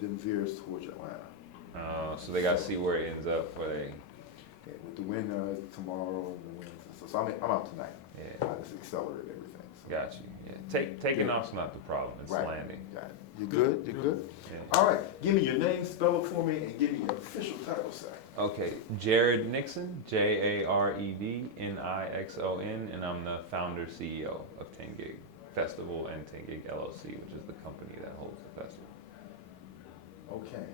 then veers towards Atlanta. So they got to see where it ends up for they. Yeah, with the wind tomorrow and the winds. So I'm out tonight. Yeah, I just accelerate everything. So. got you. Yeah, taking off's not the problem. It's Right. landing. Got it. You good? You good? Yeah. All right. Give me your name, spell it for me, and give me your official title, sir. Okay, Jared Nixon, Jared Nixon, and I'm the founder CEO of 10 Gig Festival and 10 Gig LLC, which is the company that holds the festival. Okay.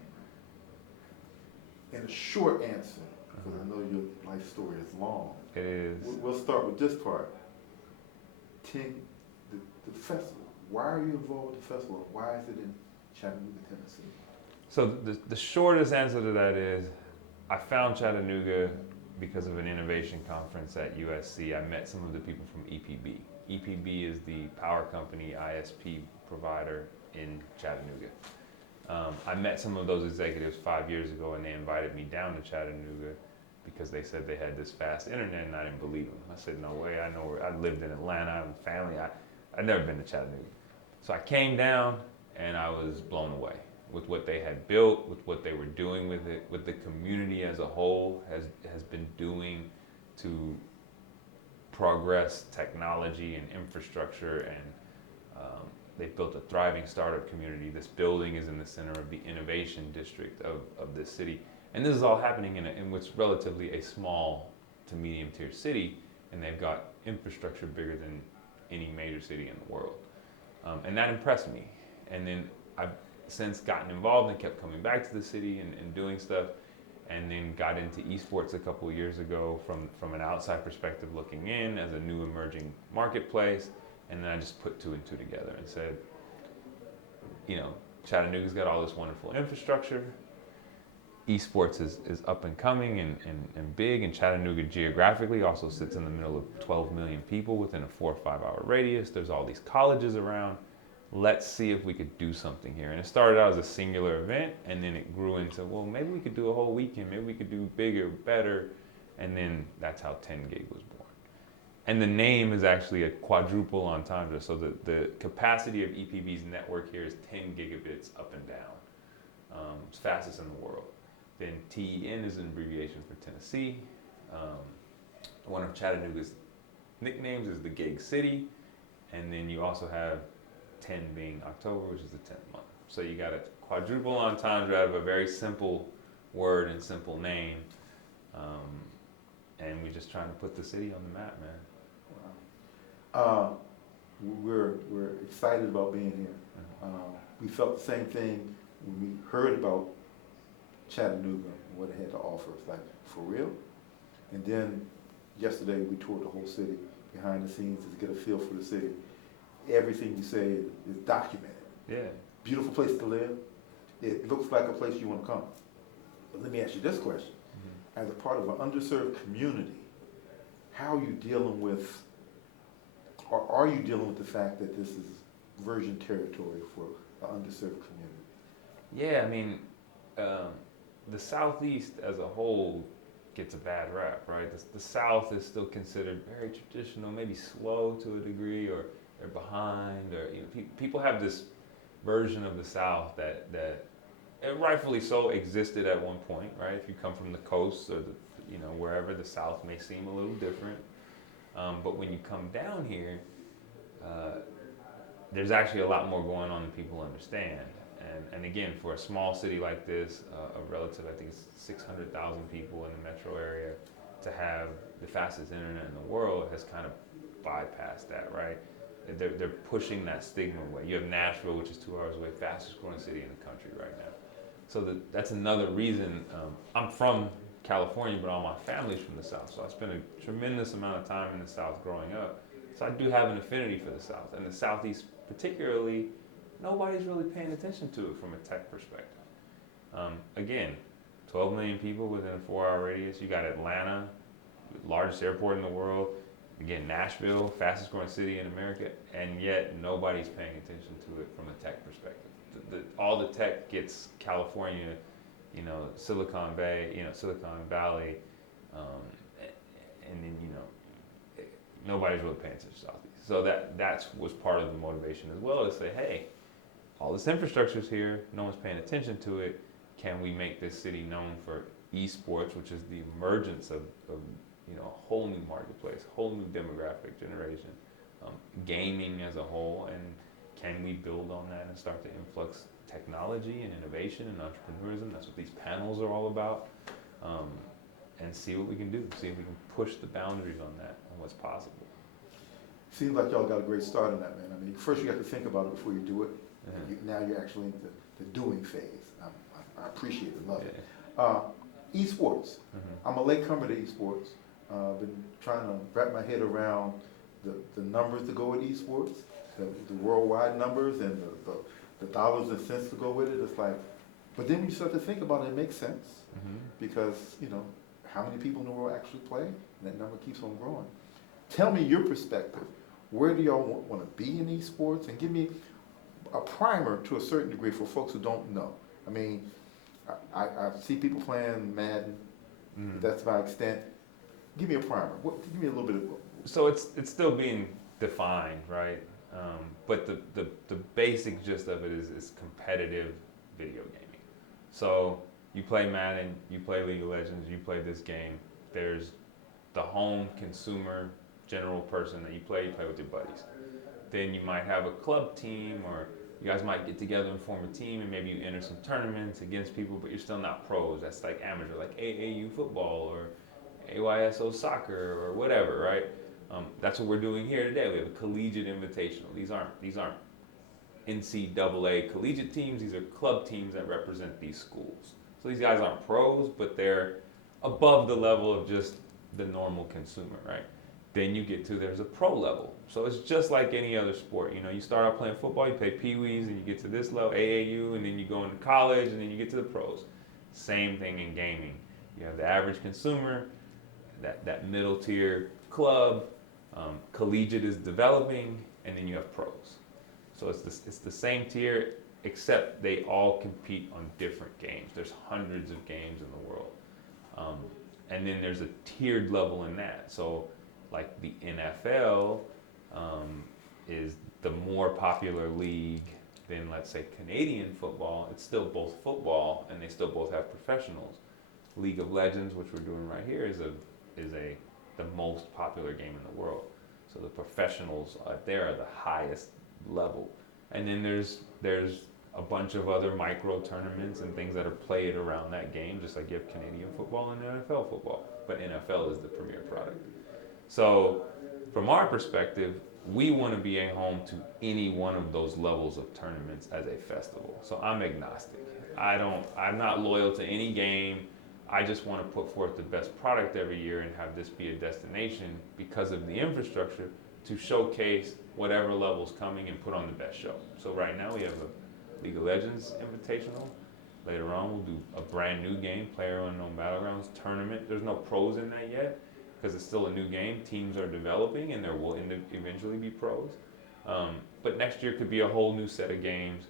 And a short answer, because I know your life story is long. It is. We'll start with this part. The festival. Why are you involved with the festival? Why is it in Chattanooga, Tennessee? So the shortest answer to that is, I found Chattanooga because of an innovation conference at USC. I met some of the people from EPB. EPB is the power company ISP provider in Chattanooga. I met some of those executives 5 years ago, and they invited me down to Chattanooga because they said they had this fast internet, and I didn't believe them. I said, no way, I know where, I lived in Atlanta, I have family, I'd never been to Chattanooga. So I came down, and I was blown away with what they had built, with what they were doing with it, with the community as a whole has been doing to progress technology and infrastructure, and they've built a thriving startup community. This building is in the center of the innovation district of this city. And this is all happening in what's relatively a small to medium tier city, and they've got infrastructure bigger than any major city in the world. And that impressed me. And then I've since gotten involved and kept coming back to the city and doing stuff, and then got into esports a couple of years ago from an outside perspective looking in as a new emerging marketplace. And then I just put two and two together and said, Chattanooga's got all this wonderful infrastructure. Esports is up and coming and big, and Chattanooga geographically also sits in the middle of 12 million people within a 4 or 5 hour radius. There's all these colleges around. Let's see if we could do something here. And it started out as a singular event, and then it grew into, well, maybe we could do a whole weekend, maybe we could do bigger, better, and then that's how 10 Gig was born. And the name is actually a quadruple entendre, so the capacity of EPB's network here is 10 gigabits up and down. It's fastest in the world. Then TEN is an abbreviation for Tennessee. One of Chattanooga's nicknames is the Gig City, and then you also have 10 being October, which is the 10th month. So you got a quadruple entendre out of a very simple word and simple name, and we're just trying to put the city on the map, man. Wow. We're excited about being here. We felt the same thing when we heard about Chattanooga and what it had to offer. It's like, for real? And then yesterday we toured the whole city behind the scenes to get a feel for the city. Everything you say is documented. Yeah. Beautiful place to live. It looks like a place you want to come. But let me ask you this question. As a part of an underserved community, how are you dealing with, or are you dealing with the fact that this is virgin territory for an underserved community? Yeah, I mean, the Southeast as a whole gets a bad rap, right? The South is still considered very traditional, maybe slow to a degree, or they're behind, or people have this version of the South that rightfully so existed at one point, right? If you come from the coast or wherever, the South may seem a little different, but when you come down here, there's actually a lot more going on than people understand. And again, for a small city like this, a relative, I think it's 600,000 people in the metro area, to have the fastest internet in the world has kind of bypassed that, right? They're pushing that stigma away. You have Nashville, which is 2 hours away, fastest growing city in the country right now. So that's another reason. I'm from California, but all my family's from the South. So I spent a tremendous amount of time in the South growing up. So I do have an affinity for the South. And the Southeast particularly, nobody's really paying attention to it from a tech perspective. Again, 12 million people within a 4 hour radius. You got Atlanta, largest airport in the world. Again, Nashville, fastest growing city in America, and yet nobody's paying attention to it from a tech perspective. All the tech gets California, Silicon Valley, and then nobody's really paying attention to Southeast. So that was part of the motivation as well, to say, hey, all this infrastructure's here, no one's paying attention to it. Can we make this city known for esports, which is the emergence of a whole new marketplace, whole new demographic generation, gaming as a whole, and can we build on that and start to influx technology and innovation and entrepreneurism? That's what these panels are all about, and see what we can do, see if we can push the boundaries on that and what's possible. Seems like y'all got a great start on that, man. I mean, first you got to think about it before you do it. Mm-hmm. Now you're actually in the doing phase. I appreciate it, love it. Yeah. Esports. Mm-hmm. I'm a latecomer to esports. Been trying to wrap my head around the numbers to go with esports, the worldwide numbers, and the dollars and cents to go with it. It's like, but then when you start to think about it, it makes sense, Mm-hmm. because how many people in the world actually play, and that number keeps on growing. Tell me your perspective. Where do y'all want to be in esports, and give me a primer to a certain degree for folks who don't know. I mean, I see people playing Madden. Mm-hmm. That's my extent. Give me a primer. Give me a little bit of. So it's still being defined, right? But the basic gist of it is competitive video gaming. So you play Madden, you play League of Legends, you play this game. There's the home consumer, general person that you play with your buddies. Then you might have a club team, or you guys might get together and form a team, and maybe you enter some tournaments against people, but you're still not pros. That's like amateur, like AAU football or AYSO soccer or whatever, right? That's what we're doing here today. We have a collegiate invitational. These aren't NCAA collegiate teams. These are club teams that represent these schools. So these guys aren't pros, but they're above the level of just the normal consumer, right? Then you get to, there's a pro level. So it's just like any other sport. You start out playing football, you play pee-wees, and you get to this level, AAU, and then you go into college, and then you get to the pros. Same thing in gaming. You have the average consumer, that middle tier club, collegiate is developing, and then you have pros. So it's the same tier, except they all compete on different games. There's hundreds of games in the world. And then there's a tiered level in that. So like the NFL is the more popular league than, let's say, Canadian football. It's still both football, and they still both have professionals. League of Legends, which we're doing right here, is the most popular game in the world. So the professionals there are the highest level. And then there's a bunch of other micro tournaments and things that are played around that game, just like you have Canadian football and NFL football. But NFL is the premier product. So from our perspective, we want to be a home to any one of those levels of tournaments as a festival. So I'm agnostic. I'm not loyal to any game. I just want to put forth the best product every year and have this be a destination because of the infrastructure to showcase whatever level's coming and put on the best show. So right now we have a League of Legends Invitational. Later on we'll do a brand new game, PlayerUnknown Battlegrounds tournament. There's no pros in that yet because it's still a new game. Teams are developing and there will eventually be pros. But next year could be a whole new set of games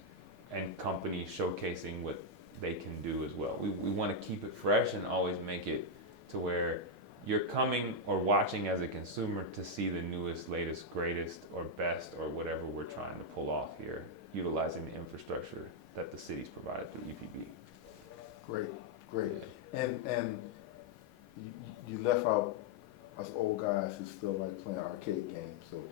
and companies showcasing what they can do as well. We want to keep it fresh and always make it to where you're coming or watching as a consumer to see the newest, latest, greatest, or best, or whatever we're trying to pull off here, utilizing the infrastructure that the city's provided through EPB. Great. And you left out us old guys who still like playing arcade games. So,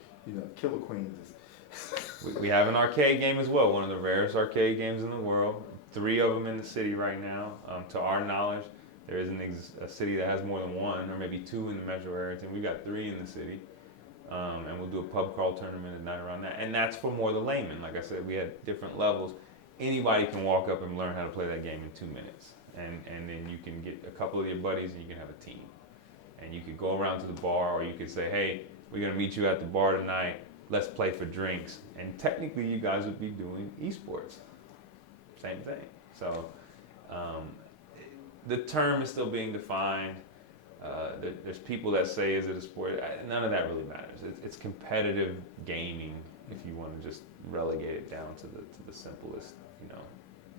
Killer Queens is... We have an arcade game as well, one of the rarest arcade games in the world. 3 of them in the city right now. To our knowledge, there isn't a city that has more than 1, or maybe 2 in the metro area. We've got 3 in the city. And we'll do a pub crawl tournament at night around that. And that's for more the layman. Like I said, we had different levels. Anybody can walk up and learn how to play that game in 2 minutes. And then you can get a couple of your buddies and you can have a team. And you could go around to the bar, or you could say, hey, we're going to meet you at the bar tonight. Let's play for drinks. And technically you guys would be doing esports. Same thing. So the term is still being defined. There's people that say, is it a sport? None of that really matters. It's competitive gaming, if you want to just relegate it down to the simplest,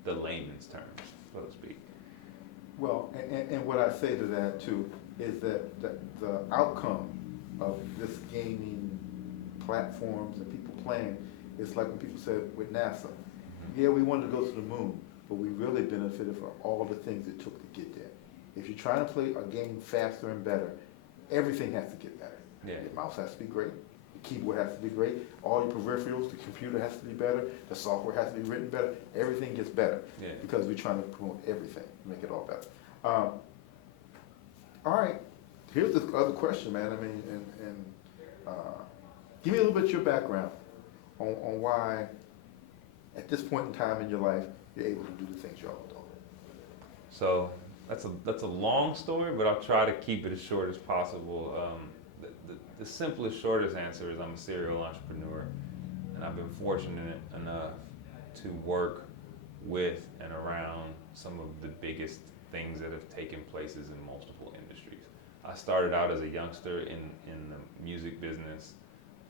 the layman's terms, so to speak. Well, and what I say to that too is that the outcome of this gaming platforms and people playing is like when people said with NASA, Yeah, we wanted to go to the moon, but we really benefited from all the things it took to get there. If you're trying to play a game faster and better, everything has to get better. Yeah. Your mouse has to be great, the keyboard has to be great, all your peripherals, the computer has to be better, the software has to be written better, everything gets better. Yeah. Because we're trying to promote everything, make it all better. All right, here's the other question, man. I mean, give me a little bit of your background on why, at this point in time in your life, you're able to do the things you're all doing. So that's a long story, but I'll try to keep it as short as possible. The simplest, shortest answer is I'm a serial entrepreneur, and I've been fortunate enough to work with and around some of the biggest things that have taken places in multiple industries. I started out as a youngster in the music business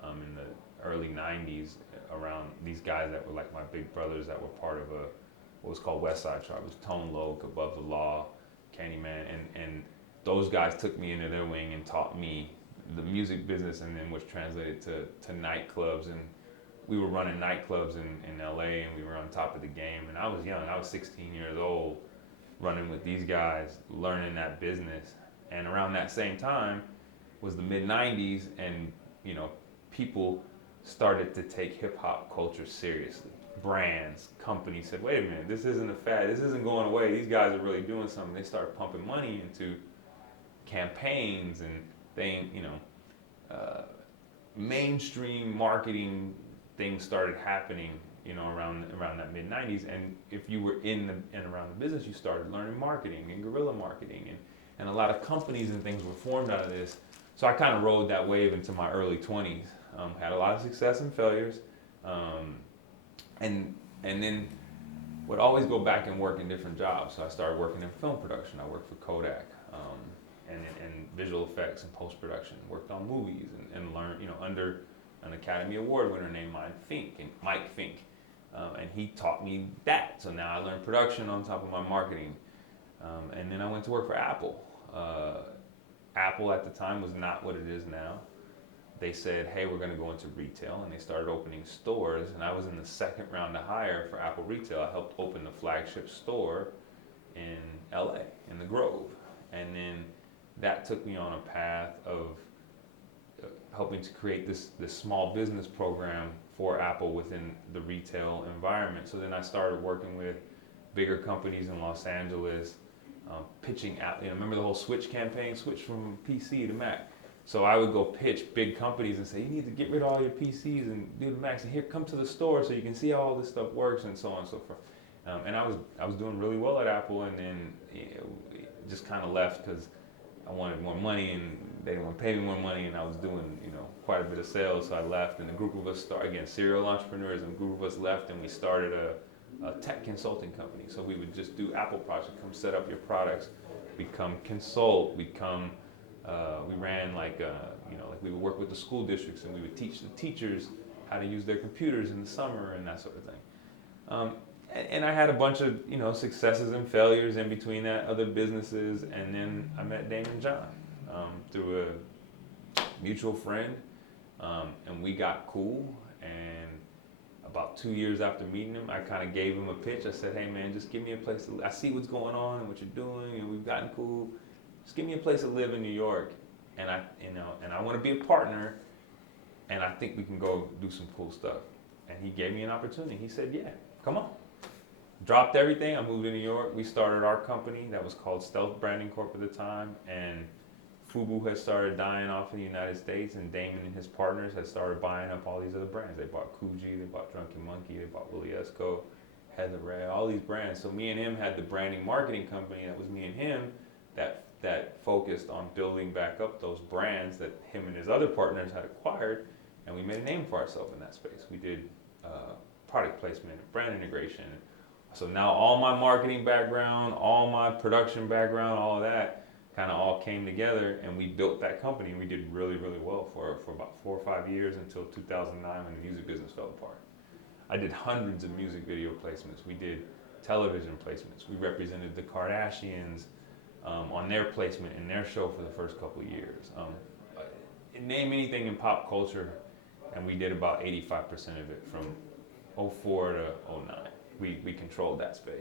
in the early 90s around these guys that were like my big brothers that were part of what was called West Side Tribe. It was Tone Loc, Above the Law, Candyman, and those guys took me into their wing and taught me the music business, and then which translated to nightclubs, and we were running nightclubs in LA, and we were on top of the game, and I was young, I was 16 years old, running with these guys, learning that business. And around that same time was the mid 90s, and you know, people started to take hip hop culture seriously. Brands, companies said, wait a minute, this isn't a fad, this isn't going away, these guys are really doing something. They started pumping money into campaigns and mainstream marketing things started happening, you know, around that mid 90s. And if you were in and around the business, you started learning marketing and guerrilla marketing, and a lot of companies and things were formed out of this. So I kind of rode that wave into my early 20s. Had a lot of success and failures, and then would always go back and work in different jobs. So I started working in film production. I worked for Kodak, and visual effects and post production. Worked on movies and learned, you know, under an Academy Award winner named Mike Fink, and he taught me that. So now I learned production on top of my marketing, and then I went to work for Apple. Apple at the time was not what it is now. They said, hey, we're going to go into retail, and they started opening stores, and I was in the second round to hire for Apple Retail. I helped open the flagship store in LA, in the Grove, and then that took me on a path of helping to create this small business program for Apple within the retail environment. So then I started working with bigger companies in Los Angeles, pitching out, you know, remember the whole switch campaign, switch from PC to Mac. So I would go pitch big companies and say, you need to get rid of all your PCs and do the Macs, and here, come to the store so you can see how all this stuff works, and so on and so forth. And I was doing really well at Apple, and then just kind of left because I wanted more money, and they didn't want to pay me more money, and I was doing, you know, quite a bit of sales, so I left, and a group of us started, again, serial entrepreneurs, and a group of us left, and we started a tech consulting company. So we would just do Apple projects, come set up your products, become consult, we ran like we would work with the school districts, and we would teach the teachers how to use their computers in the summer and that sort of thing. And I had a bunch of, you know, successes and failures in between that, other businesses, and then I met Damon John through a mutual friend, and we got cool. And about 2 years after meeting him, I kind of gave him a pitch. I said, hey man, just give me a place to live. I see what's going on and what you're doing, and we've gotten cool. Just give me a place to live in New York, and I want to be a partner, and I think we can go do some cool stuff. And he gave me an opportunity. He said, yeah, come on. Dropped everything. I moved to New York. We started our company that was called Stealth Branding Corp at the time, and FUBU had started dying off in the United States, and Damon and his partners had started buying up all these other brands. They bought Coogee, they bought Drunken Monkey, they bought Willie Esco, Heather Ray, all these brands. So me and him had the branding marketing company that was me and him that focused on building back up those brands that him and his other partners had acquired, and we made a name for ourselves in that space. We did product placement, brand integration. So now all my marketing background, all my production background, all of that kind of all came together, and we built that company. We did really, really well for about 4 or 5 years until 2009 when the music business fell apart. I did hundreds of music video placements. We did television placements. We represented the Kardashians on their placement in their show for the first couple of years. Name anything in pop culture, and we did about 85% of it from 04 to 09. we controlled that space.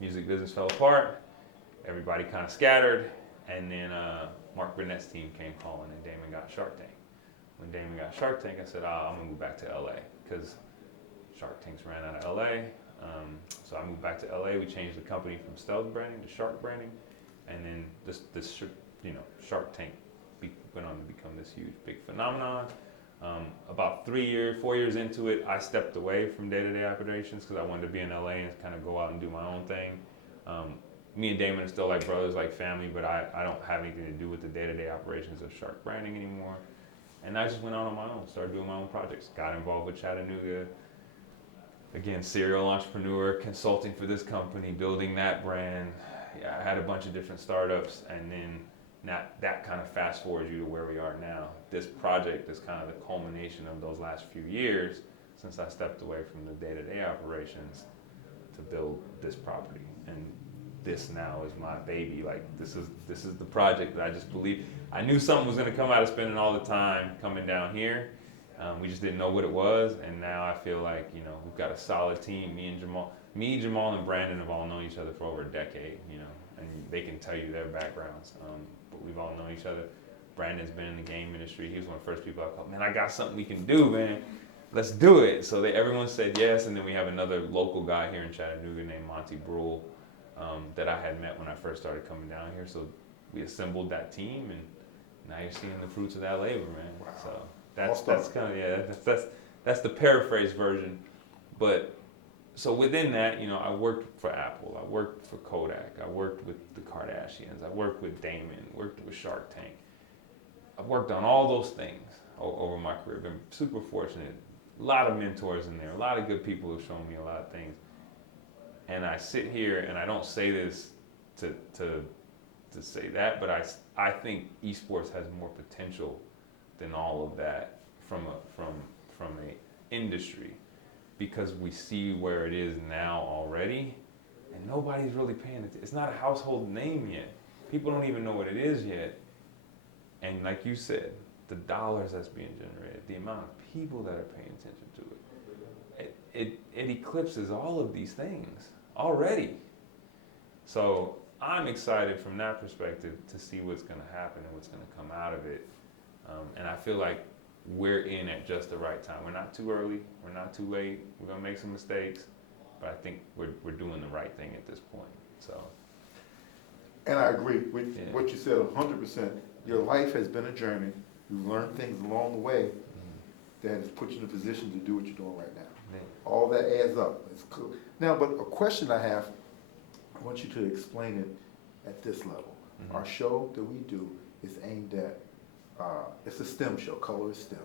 Music business fell apart. Everybody kind of scattered, and then Mark Burnett's team came calling, and Damon got Shark Tank. When Damon got Shark Tank, I said, I'm gonna move back to LA because Shark Tanks ran out of LA. So I moved back to LA. We changed the company from Stealth Branding to Shark Branding, and then this Shark Tank went on to become this huge big phenomenon. About 4 years into it, I stepped away from day-to-day operations because I wanted to be in LA and kind of go out and do my own thing. Me and Damon are still like brothers, like family, but I don't have anything to do with the day-to-day operations of Shark Branding anymore. And I just went out on my own, started doing my own projects, got involved with Chattanooga. Again, serial entrepreneur, consulting for this company, building that brand. Yeah, I had a bunch of different startups, and then that kind of fast forwards you to where we are now. This project is kind of the culmination of those last few years since I stepped away from the day-to-day operations to build this property. And this now is my baby. Like this is the project that I just believe. I knew something was going to come out of spending all the time coming down here. We just didn't know what it was, and now I feel like we've got a solid team. Jamal, and Brandon have all known each other for over a decade. And they can tell you their backgrounds. But we've all known each other. Brandon's been in the game industry. He was one of the first people I called. Man, I got something we can do, man. Let's do it. So everyone said yes, and then we have another local guy here in Chattanooga named Monty Brule that I had met when I first started coming down here. So we assembled that team, and now you're seeing the fruits of that labor, man. Wow. So that's kind of that's the paraphrase version. But so within that, I worked for Apple, I worked for Kodak, I worked with the Kardashians, I worked with Damon, worked with Shark Tank. I've worked on all those things over my career. Been super fortunate. A lot of mentors in there, a lot of good people who've shown me a lot of things. And I sit here, and I don't say this to say that, but I think esports has more potential than all of that from a industry, because we see where it is now already, and nobody's really paying attention. It's not a household name yet. People don't even know what it is yet. And like you said, the dollars that's being generated, the amount of people that are paying attention to it, it eclipses all of these things already. So I'm excited from that perspective to see what's going to happen and what's going to come out of it. And I feel like we're in at just the right time. We're not too early. We're not too late. We're going to make some mistakes, but I think we're doing the right thing at this point. So. And I agree with what you said 100%. Your life has been a journey. You've learned things along the way that has put you in a position to do what you're doing right now. All that adds up. It's cool. Now, but a question I have, I want you to explain it at this level. Our show that we do is aimed at, it's a STEM show, Color is STEM.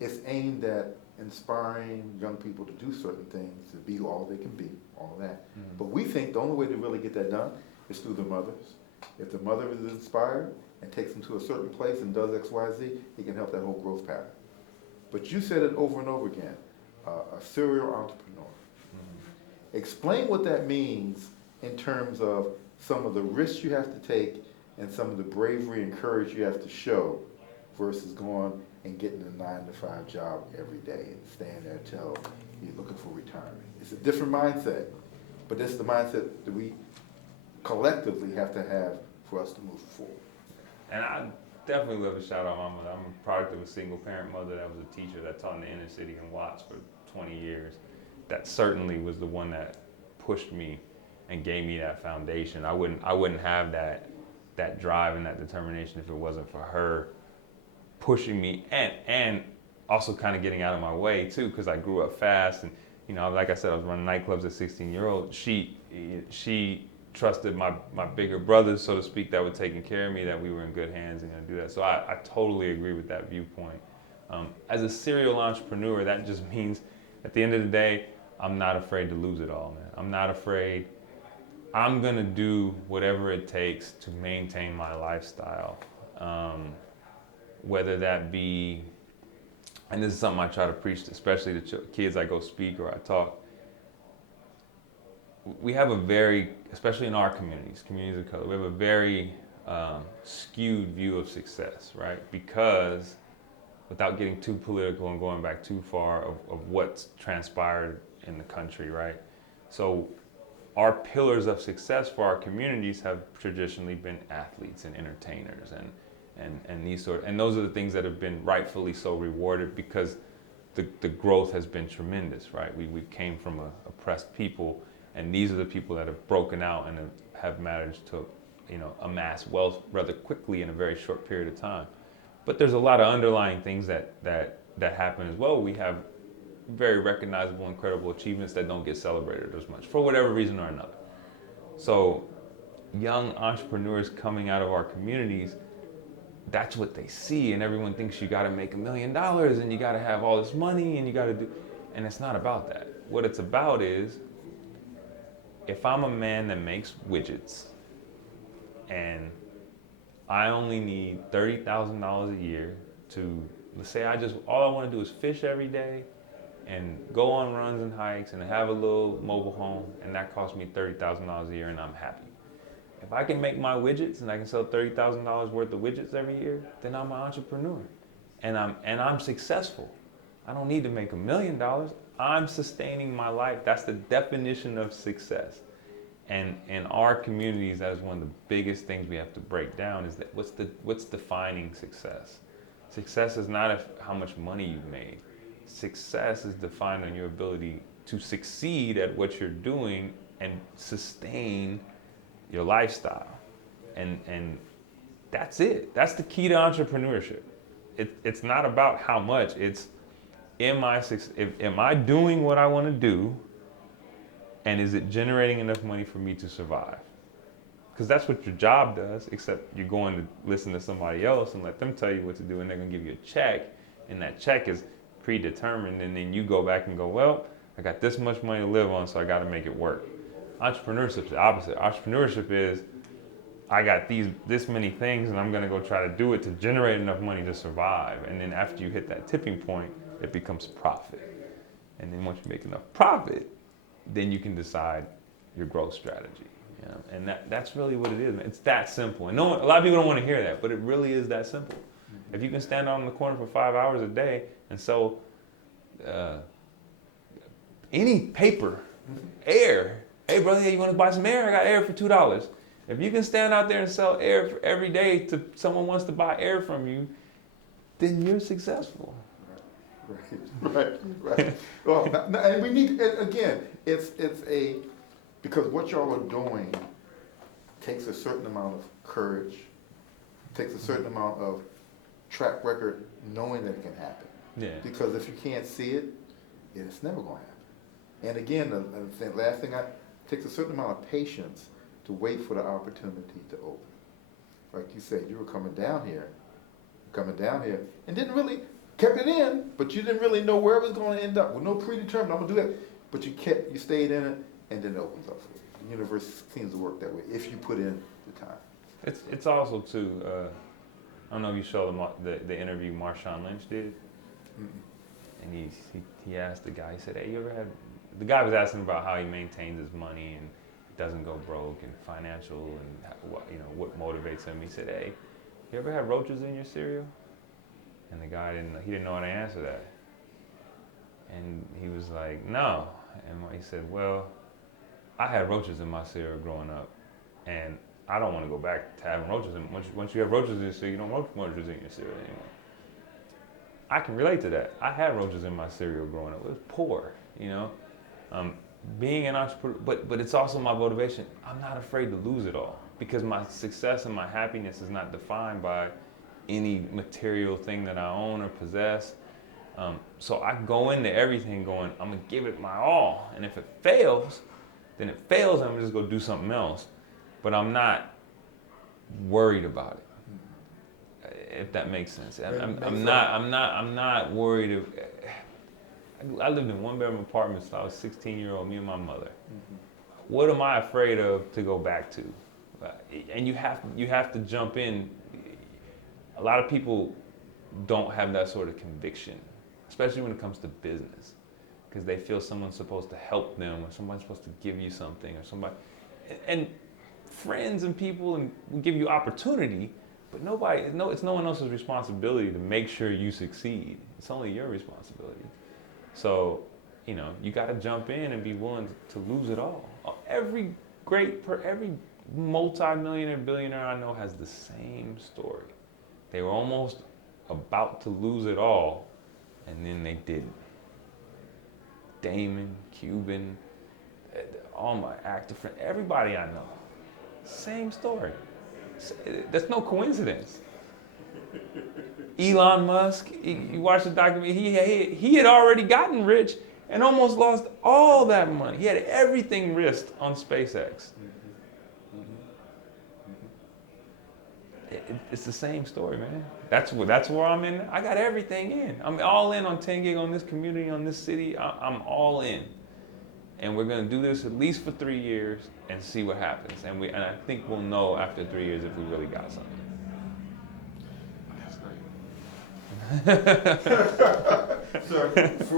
It's aimed at inspiring young people to do certain things, to be all they can be, all that. But we think the only way to really get that done is through the mothers. If the mother is inspired and takes them to a certain place and does X, Y, Z, it can help that whole growth pattern. But you said it over and over again, a serial entrepreneur. Explain what that means in terms of some of the risks you have to take and some of the bravery and courage you have to show versus going and getting a 9-to-5 job every day and staying there till you're looking for retirement. It's a different mindset, but this is the mindset that we collectively have to have for us to move forward. And I definitely love to shout out my mother. I'm a product of a single parent mother that was a teacher that taught in the inner city in Watts for 20 years. That certainly was the one that pushed me and gave me that foundation. I wouldn't have that drive and that determination if it wasn't for her pushing me and also kind of getting out of my way too, because I grew up fast, and like I said, I was running nightclubs at 16-year-old. She trusted my bigger brothers, so to speak, that were taking care of me, that we were in good hands and gonna do that. So I totally agree with that viewpoint. As a serial entrepreneur, that just means at the end of the day, I'm not afraid to lose it all, man. I'm not afraid. I'm gonna do whatever it takes to maintain my lifestyle. Whether that be, and this is something I try to preach, especially to kids I go speak or I talk. We have a very, especially in our communities of color, we have a very skewed view of success, right? Because without getting too political and going back too far of what's transpired in the country, right? So our pillars of success for our communities have traditionally been athletes and entertainers and these sort, and those are the things that have been rightfully so rewarded because the growth has been tremendous, right? We came from a oppressed people, and these are the people that have broken out and have managed to, amass wealth rather quickly in a very short period of time. But there's a lot of underlying things that happen as well. We have very recognizable, incredible achievements that don't get celebrated as much for whatever reason or another. So young entrepreneurs coming out of our communities, that's what they see, and everyone thinks you got to make $1 million and you got to have all this money and you got to do, and it's not about that. What it's about is, if I'm a man that makes widgets and I only need $30,000 a year to, let's say all I want to do is fish every day and go on runs and hikes and have a little mobile home, and that costs me $30,000 a year and I'm happy. If I can make my widgets and I can sell $30,000 worth of widgets every year, then I'm an entrepreneur, and I'm successful. I don't need to make $1 million. I'm sustaining my life. That's the definition of success. And in our communities, that is one of the biggest things we have to break down, is that what's defining success? Success is not how much money you've made. Success is defined on your ability to succeed at what you're doing and sustain your lifestyle. And that's it. That's the key to entrepreneurship. It's not about how much. It's, am I doing what I want to do, and is it generating enough money for me to survive? Because that's what your job does, except you're going to listen to somebody else and let them tell you what to do, and they're going to give you a check, and that check is predetermined, and then you go back and go, well, I got this much money to live on, so I got to make it work. Entrepreneurship is the opposite. Entrepreneurship is, I got this many things, and I'm going to go try to do it to generate enough money to survive. And then after you hit that tipping point, it becomes profit. And then once you make enough profit, then you can decide your growth strategy. And that's really what it is, man. It's that simple. And a lot of people don't want to hear that, but it really is that simple. If you can stand out on the corner for 5 hours a day and sell any paper, air. Hey, brother, you want to buy some air? I got air for $2. If you can stand out there and sell air for every day to someone wants to buy air from you, then you're successful. Right. Well, and we need, again, because what y'all are doing takes a certain amount of courage, takes a certain amount of track record knowing that it can happen. Yeah. Because if you can't see it, it's never going to happen. And again, the last thing, takes a certain amount of patience to wait for the opportunity to open. Like you said, you were coming down here, and didn't really, kept it in, but you didn't really know where it was going to end up. With no predetermined, I'm going to do that. But you stayed in it, and then it opens up for you. The universe seems to work that way if you put in the time. It's also too, I don't know if you saw the interview Marshawn Lynch did. Mm-mm. And he asked the guy, he said, hey, the guy was asking about how he maintains his money and doesn't go broke and financial and what motivates him. He said, hey, you ever had roaches in your cereal? And the guy didn't know how to answer that. And he was like, no. And he said, well, I had roaches in my cereal growing up, and I don't want to go back to having roaches. And once you have roaches in your cereal, you don't want roaches in your cereal anymore. I can relate to that. I had roaches in my cereal growing up. It was poor, being an entrepreneur, but it's also my motivation. I'm not afraid to lose it all, because my success and my happiness is not defined by any material thing that I own or possess. So I go into everything going, I'm gonna give it my all. And if it fails, then it fails, and I'm gonna just go do something else. But I'm not worried about it, if that makes sense. I'm not worried. I lived in one-bedroom apartments till I was 16-year-old, me and my mother. Mm-hmm. What am I afraid of to go back to? And you have to jump in. A lot of people don't have that sort of conviction, especially when it comes to business, because they feel someone's supposed to help them, or someone's supposed to give you something, or somebody. And friends and people will give you opportunity, but it's no one else's responsibility to make sure you succeed. It's only your responsibility. So you know, you got to jump in and be willing to lose it all. Every multi-millionaire, billionaire I know has the same story. They were almost about to lose it all, and then they didn't. Damon, Cuban, all my actor friends, everybody I know, same story. That's no coincidence. Elon Musk, you watch the documentary, he had already gotten rich and almost lost all that money. He had everything risked on SpaceX. It's the same story, man. That's where I'm in. I got everything in. I'm all in on 10 gig on this community, on this city. I'm all in. And we're gonna do this at least for 3 years and see what happens. And I think we'll know after 3 years if we really got something. That's great. Sir,